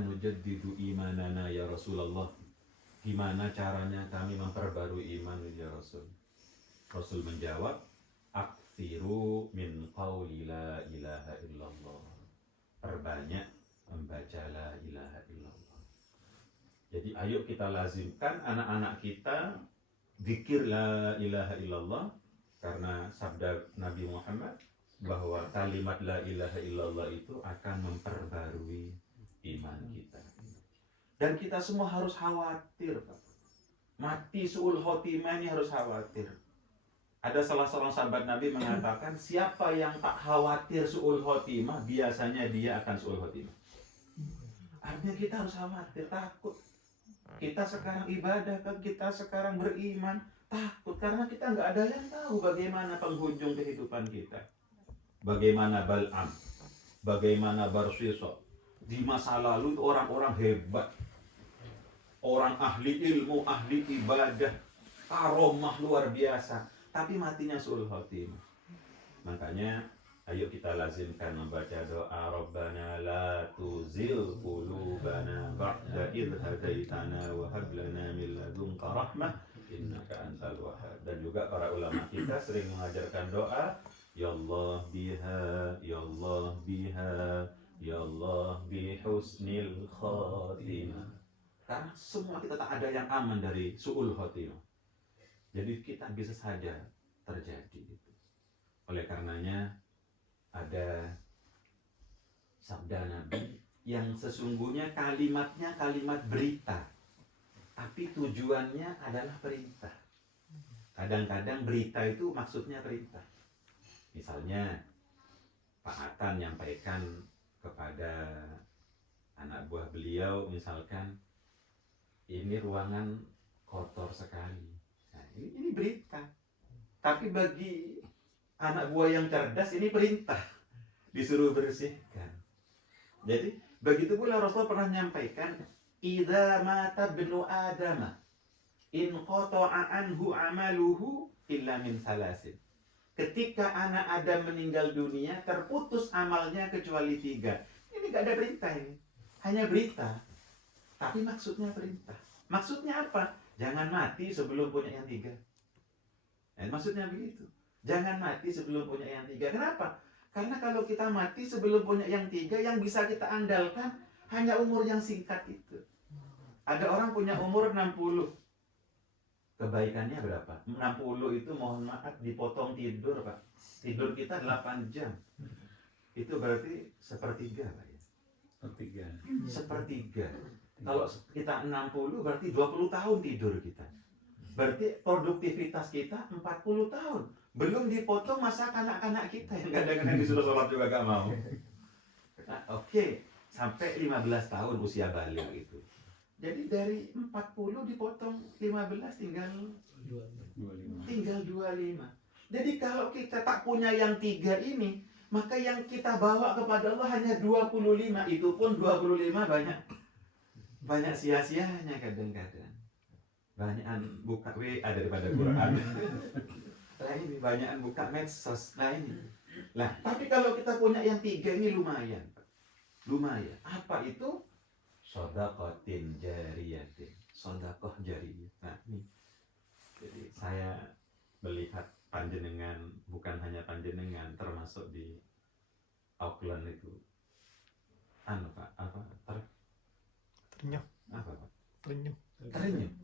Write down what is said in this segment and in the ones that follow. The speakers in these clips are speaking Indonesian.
nujaddidu imanana ya Rasulullah. Gimana caranya kami memperbarui iman ya Rasul? Rasul menjawab, aktsiru min qauli la ilaha illallah. Perbanyak membaca la ilaha illallah. Jadi ayo kita lazimkan anak-anak kita zikir la ilaha illallah, karena sabda Nabi Muhammad bahwa kalimat la ilaha illallah itu akan memperbarui iman kita. Dan kita semua harus khawatir, Pak. Mati su'ul khotimah ini harus khawatir. Ada salah seorang sahabat Nabi mengatakan, siapa yang tak khawatir su'ul khotimah, biasanya dia akan su'ul khotimah. Artinya kita harus khawatir, takut. Kita sekarang ibadah, kita sekarang beriman, takut karena kita nggak ada yang tahu bagaimana penghujung kehidupan kita. Bagaimana Bal'am, bagaimana Barsisa. Di masa lalu orang-orang hebat, orang ahli ilmu, ahli ibadah, karomah luar biasa, tapi matinya su'ul khotimah. Makanya ayo kita lazimkan membaca doa Rabbana la tuzil qulubana ba'da idh hadaitana wa hab lana min ladunka rahmah innaka antal wahhab. Dan juga para ulama kita sering mengajarkan doa ya Allah biha, ya Allah biha, ya Allah bihusnil khatimah. Karena semua kita tak ada yang aman dari su'ul khotimah. Jadi kita bisa saja terjadi itu. Oleh karenanya ada sabda Nabi yang sesungguhnya kalimatnya kalimat berita, tapi tujuannya adalah perintah. Kadang-kadang berita itu maksudnya perintah. Misalnya Pak Hatta menyampaikan kepada anak buah beliau, misalkan ini ruangan kotor sekali. Nah, ini berita. Tapi bagi anak buah yang cerdas ini perintah, disuruh bersihkan. Jadi begitu pula Rasulullah pernah menyampaikan, idza mata ibnu Adam in qata'a anhu amaluhu illa min salasin. Ketika anak Adam meninggal dunia, terputus amalnya kecuali 3. Ini gak ada perintah ini, hanya berita. Tapi maksudnya perintah. Maksudnya apa? Jangan mati sebelum punya yang 3. Maksudnya begitu. Jangan mati sebelum punya yang 3. Kenapa? Karena kalau kita mati sebelum punya yang 3, yang bisa kita andalkan hanya umur yang singkat itu. Ada orang punya umur 60. Kebaikannya berapa? 60 itu mohon maaf dipotong tidur, Pak. Tidur kita 8 jam. Itu berarti sepertiga, Pak ya. Sepertiga. Kalau kita 60 berarti 20 tahun tidur kita. Berarti produktivitas kita 40 tahun. Belum dipotong masa kanak-kanak kita yang kadang-kadang disuruh sholat juga gak mau. Nah, oke, sampai 15 tahun usia balik itu. Jadi dari 40 dipotong 15 tinggal 25. Jadi kalau kita tak punya yang 3 ini, maka yang kita bawa kepada Allah hanya 25. Itu pun 25 banyak sia-sianya kadang-kadang. Banyakan buka WA daripada Quran. Nah ini banyakan buka medsos. Nah ini. Nah, tapi kalau kita punya yang 3 ini lumayan. Lumayan. Apa itu? Shadaqatin jariyatin. Shadaqah jariyah. Nah ini. Jadi saya melihat panjenengan, bukan hanya panjenengan, termasuk di Auckland itu. Pak? Apa? Terenyuh. Apa Pak? Terenyuh.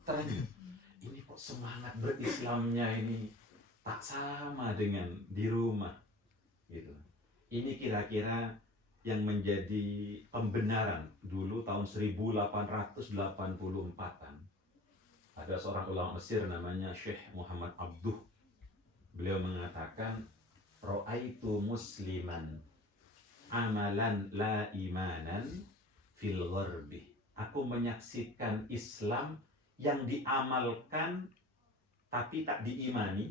Terenyuh. Ini kok semangat berislamnya ini tak sama dengan di rumah gitu. Ini kira-kira yang menjadi pembenaran dulu tahun 1884-an. Ada seorang ulama Mesir namanya Syekh Muhammad Abduh. Beliau mengatakan, Ra'aitu musliman amalan la imanan fil gharbi. Aku menyaksikan Islam yang diamalkan tapi tak diimani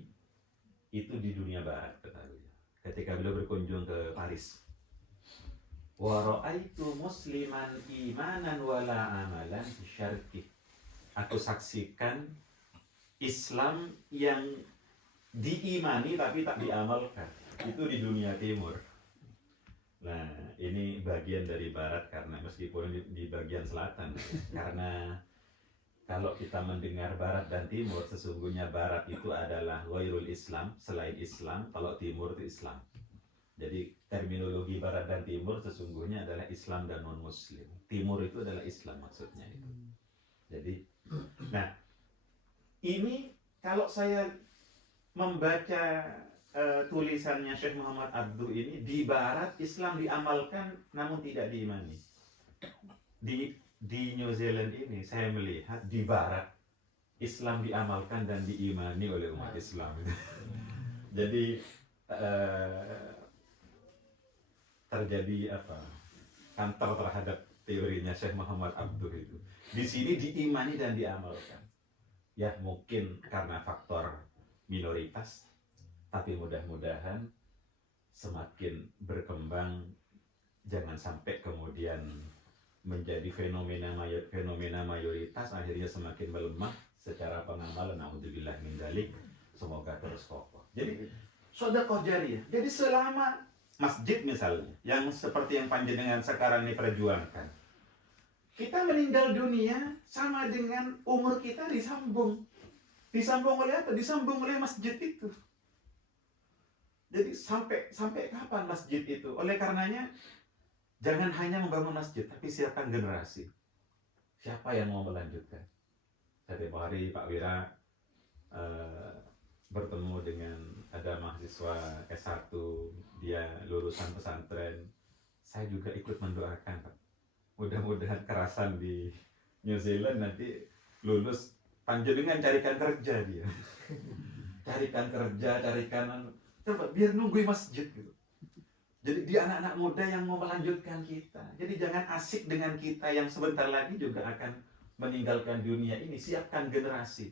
itu di dunia barat, kata beliau. Ketika beliau berkunjung ke Paris. Wa ra'aitu musliman imanan wala amalan fi syarqi. Aku saksikan Islam yang diimani tapi tak diamalkan. Itu di dunia timur. Nah, ini bagian dari barat karena meskipun di bagian selatan, karena kalau kita mendengar barat dan timur, sesungguhnya barat itu adalah ghairul Islam, selain Islam, kalau timur itu Islam. Jadi terminologi barat dan timur sesungguhnya adalah Islam dan non-Muslim. Timur itu adalah Islam maksudnya itu. Jadi, nah ini kalau saya membaca tulisannya Syekh Muhammad Abduh ini, di barat Islam diamalkan namun tidak diimani. Di New Zealand ini saya melihat di barat Islam diamalkan dan diimani oleh umat Islam. Jadi terjadi kantor terhadap teorinya Syekh Muhammad Abduh itu. Di sini diimani dan diamalkan. Ya mungkin karena faktor minoritas, tapi mudah-mudahan semakin berkembang, jangan sampai kemudian menjadi fenomena mayoritas, akhirnya semakin melemah secara pengamalan. Naudzubillah min dzalik. Semoga terus kokoh. Jadi sedekah jariyah. Jadi selama masjid misalnya, yang seperti yang panjenengan sekarang ini perjuangkan, kita meninggal dunia sama dengan umur kita disambung. Disambung oleh apa? Disambung oleh masjid itu. Jadi sampai kapan masjid itu? Oleh karenanya jangan hanya membangun masjid, tapi siapkan generasi. Siapa yang mau melanjutkan? Setiap hari Pak Wira bertemu dengan ada mahasiswa S1, dia lulusan pesantren. Saya juga ikut mendoakan, Pak. Mudah-mudahan kerasan di New Zealand nanti lulus, panjenengan carikan kerja dia. Carikan kerja, biar nungguin masjid gitu. Jadi dia anak-anak muda yang mau melanjutkan kita. Jadi jangan asik dengan kita yang sebentar lagi juga akan meninggalkan dunia ini. Siapkan generasi.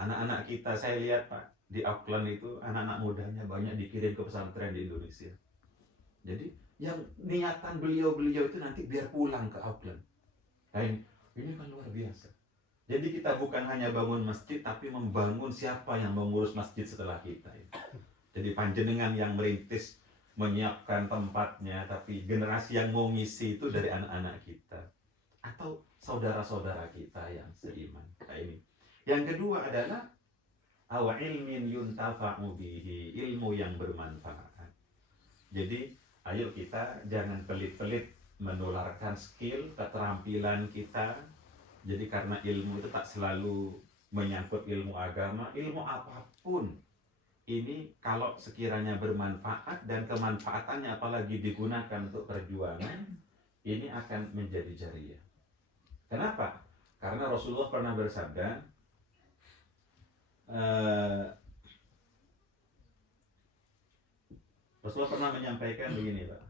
Anak-anak kita, saya lihat Pak, di Auckland itu anak-anak mudanya banyak dikirim ke pesantren di Indonesia. Jadi yang niatan beliau-beliau itu nanti biar pulang ke Auckland. Nah, ini kan luar biasa. Jadi kita bukan hanya bangun masjid, tapi membangun siapa yang mengurus masjid setelah kita. Jadi panjenengan yang merintis, menyiapkan tempatnya, tapi generasi yang mau ngisi itu dari anak-anak kita atau saudara-saudara kita yang seiman. Nah, ini. Yang kedua adalah aw ilmin yuntafa'u bihi, ilmu yang bermanfaat. Jadi ayo kita jangan pelit-pelit menularkan skill, keterampilan kita. Jadi karena ilmu itu tak selalu menyangkut ilmu agama, ilmu apapun. Ini kalau sekiranya bermanfaat dan kemanfaatannya apalagi digunakan untuk perjuangan, ini akan menjadi jariyah. Kenapa? Karena Rasulullah pernah bersabda, Rasulullah pernah menyampaikan begini, Pak.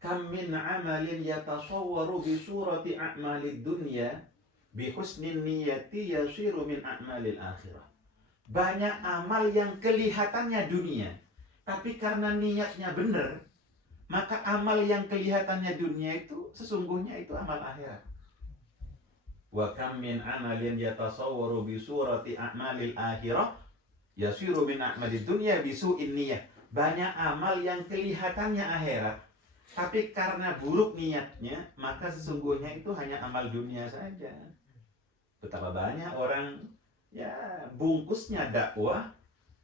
Kam min amalin yatasawwaru bi surati a'malid dunya bi husnin niyati yasiru min a'malil akhirah. Banyak amal yang kelihatannya dunia, tapi karena niatnya benar, maka amal yang kelihatannya dunia itu sesungguhnya itu amal akhirat. Wa kam min amalin yatasawwaru bi surati a'malil akhirah yasiru min a'malid dunya bi su'in niyah. Banyak amal yang kelihatannya akhirat, tapi karena buruk niatnya, maka sesungguhnya itu hanya amal dunia saja. Betapa banyak orang ya bungkusnya dakwah,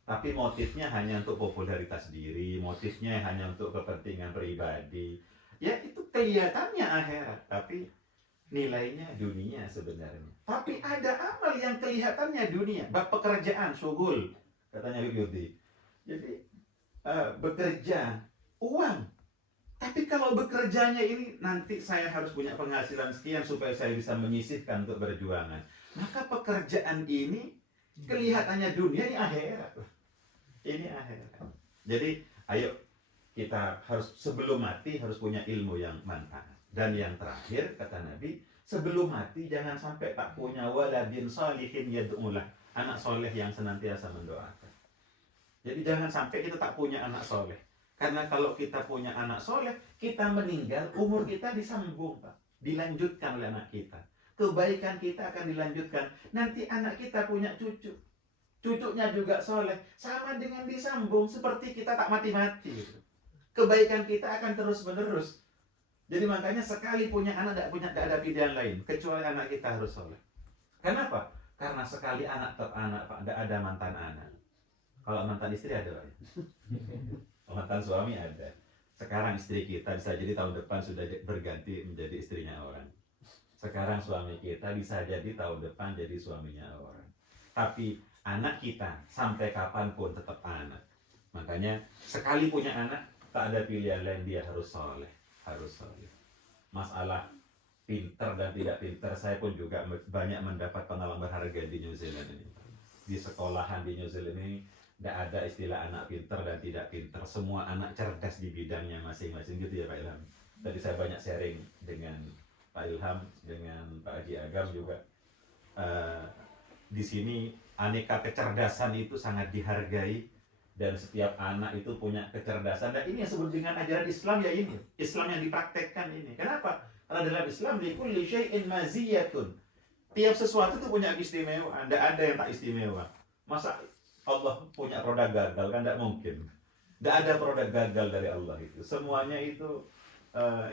tapi motifnya hanya untuk popularitas diri, motifnya hanya untuk kepentingan pribadi. Ya itu kelihatannya akhirat, tapi nilainya dunia sebenarnya. Tapi ada amal yang kelihatannya dunia, bab pekerjaan, syugul, katanya Yudi. Jadi bekerja, uang. Tapi kalau bekerjanya ini nanti saya harus punya penghasilan sekian supaya saya bisa menyisihkan untuk berjuangan, maka pekerjaan ini kelihatannya dunia, ini akhirat. Ini akhirat. Jadi ayo kita harus sebelum mati harus punya ilmu yang manfaat. Dan yang terakhir kata Nabi, sebelum mati jangan sampai tak punya waladin salihin yad'ulah, anak soleh yang senantiasa mendoakan. Jadi jangan sampai kita tak punya anak soleh. Karena kalau kita punya anak soleh, kita meninggal, umur kita disambung, Pak. Dilanjutkan oleh anak kita. Kebaikan kita akan dilanjutkan. Nanti anak kita punya cucu. cucunya juga soleh, sama dengan disambung seperti kita tak mati-mati gitu. Kebaikan kita akan terus-menerus. Jadi makanya sekali punya anak tidak ada pilihan lain kecuali anak kita harus soleh. Kenapa? Karena sekali anak tetap anak, Pak, tidak ada mantan anak. Kalau mantan istri ada, Pak. Mantan suami ada. Sekarang istri kita bisa jadi tahun depan sudah berganti menjadi istrinya orang. Sekarang suami kita bisa jadi tahun depan jadi suaminya orang. Tapi anak kita sampai kapanpun tetap anak. Makanya sekali punya anak tak ada pilihan lain, dia harus soleh, harus soleh. Masalah pinter dan tidak pinter, saya pun juga banyak mendapat pengalaman berharga di New Zealand ini. Di sekolahan di New Zealand ini tidak ada istilah anak pinter dan tidak pinter. Semua anak cerdas di bidangnya masing-masing gitu ya Pak Ilham. Tadi saya banyak sharing dengan Pak Ilham, dengan Pak Haji Agam juga. Di sini aneka kecerdasan itu sangat dihargai dan setiap anak itu punya kecerdasan. Dan ini yang disebut dengan ajaran Islam ya ini. Islam yang dipraktekkan ini. Kenapa? Karena dalam Islam likulli syai'in maziyatun. Tiap sesuatu itu punya keistimewaan. Tidak ada yang tak istimewa. Masa Allah punya produk gagal? Kan tidak mungkin. Tidak ada produk gagal dari Allah itu. Semuanya itu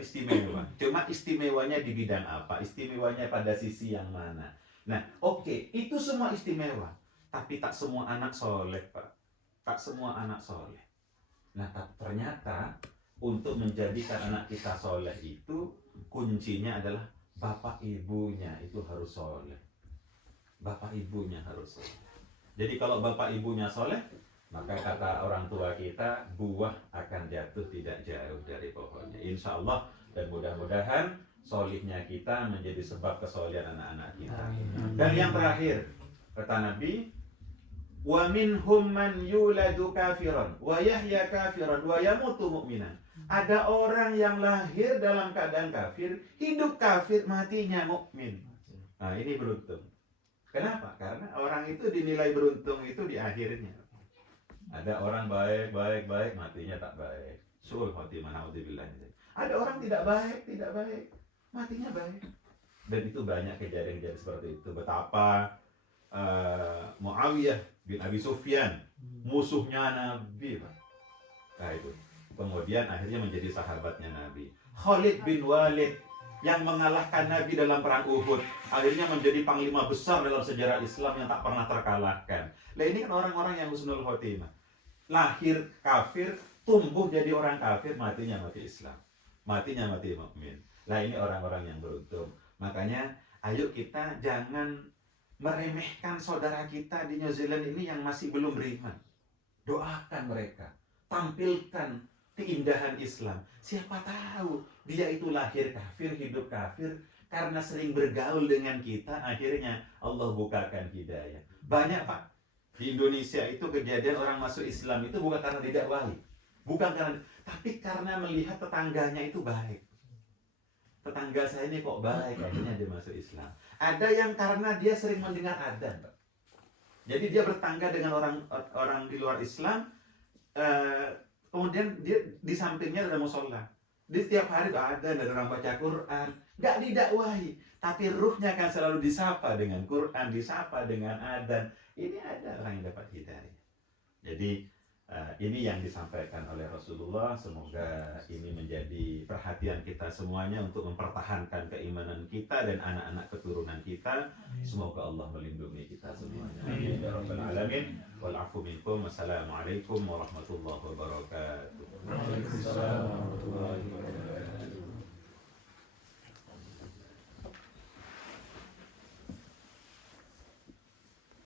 istimewa. Cuma istimewanya di bidang apa? Istimewanya pada sisi yang mana? Nah, oke, itu semua istimewa. Tapi tak semua anak soleh, Pak. Tak semua anak soleh. Nah, ternyata untuk menjadikan anak kita soleh itu kuncinya adalah bapak ibunya itu harus soleh. Bapak ibunya harus soleh. Jadi kalau bapak ibunya soleh, maka kata orang tua kita, buah akan jatuh tidak jauh dari pohonnya. Insya Allah, dan mudah-mudahan solihnya kita menjadi sebab kesolehan anak-anak kita. Dan yang terakhir, kata Nabi, wa minhum man yuladu kafiran wa yahya kafiran wa yamutu mu'minan. Ada orang yang lahir dalam keadaan kafir, hidup kafir, matinya mukmin. Nah, ini beruntung. Kenapa? Karena orang itu dinilai beruntung itu di akhirnya. Ada orang baik, matinya tak baik. Su'ul khotimah, naudzubillah. Ada orang tidak baik, matinya baik. Dan itu banyak kejadian-kejadian seperti itu. Betapa Muawiyah bin Abi Sufyan, musuhnya Nabi. Nah itu. Kemudian akhirnya menjadi sahabatnya Nabi. Khalid bin Walid yang mengalahkan Nabi dalam perang Uhud, akhirnya menjadi panglima besar dalam sejarah Islam yang tak pernah terkalahkan. Nah ini kan orang-orang yang husnul khotimah. Lahir kafir, tumbuh jadi orang kafir, matinya mati Islam. Matinya mati mukmin. Nah ini orang-orang yang beruntung. Makanya ayo kita jangan meremehkan saudara kita di New Zealand ini yang masih belum beriman. Doakan mereka. Tampilkan keindahan Islam. Siapa tahu dia itu lahir kafir, hidup kafir, karena sering bergaul dengan kita, akhirnya Allah bukakan hidayah. Banyak Pak, di Indonesia itu kejadian orang masuk Islam itu bukan karena didakwahi, bukan karena, tapi karena melihat tetangganya itu baik. Tetangga saya ini kok baik, akhirnya dia masuk Islam. Ada yang karena dia sering mendengar adzan, Pak. Jadi dia bertangga dengan orang di luar Islam. Kemudian dia di sampingnya ada musola. Di setiap hari ada orang baca Quran, nggak didakwahi, tapi ruhnya kan selalu disapa dengan Quran, disapa dengan adzan. Ini ada orang yang dapat hidayah. Jadi ini yang disampaikan oleh Rasulullah. Semoga ini menjadi perhatian kita semuanya untuk mempertahankan keimanan kita dan anak-anak keturunan kita. Semoga Allah melindungi kita semuanya. Amin ya rabbal alamin. Wal afu minkum. Wassalamualaikum warahmatullahi wabarakatuh. Waalaikumsalam warahmatullahi wabarakatuh.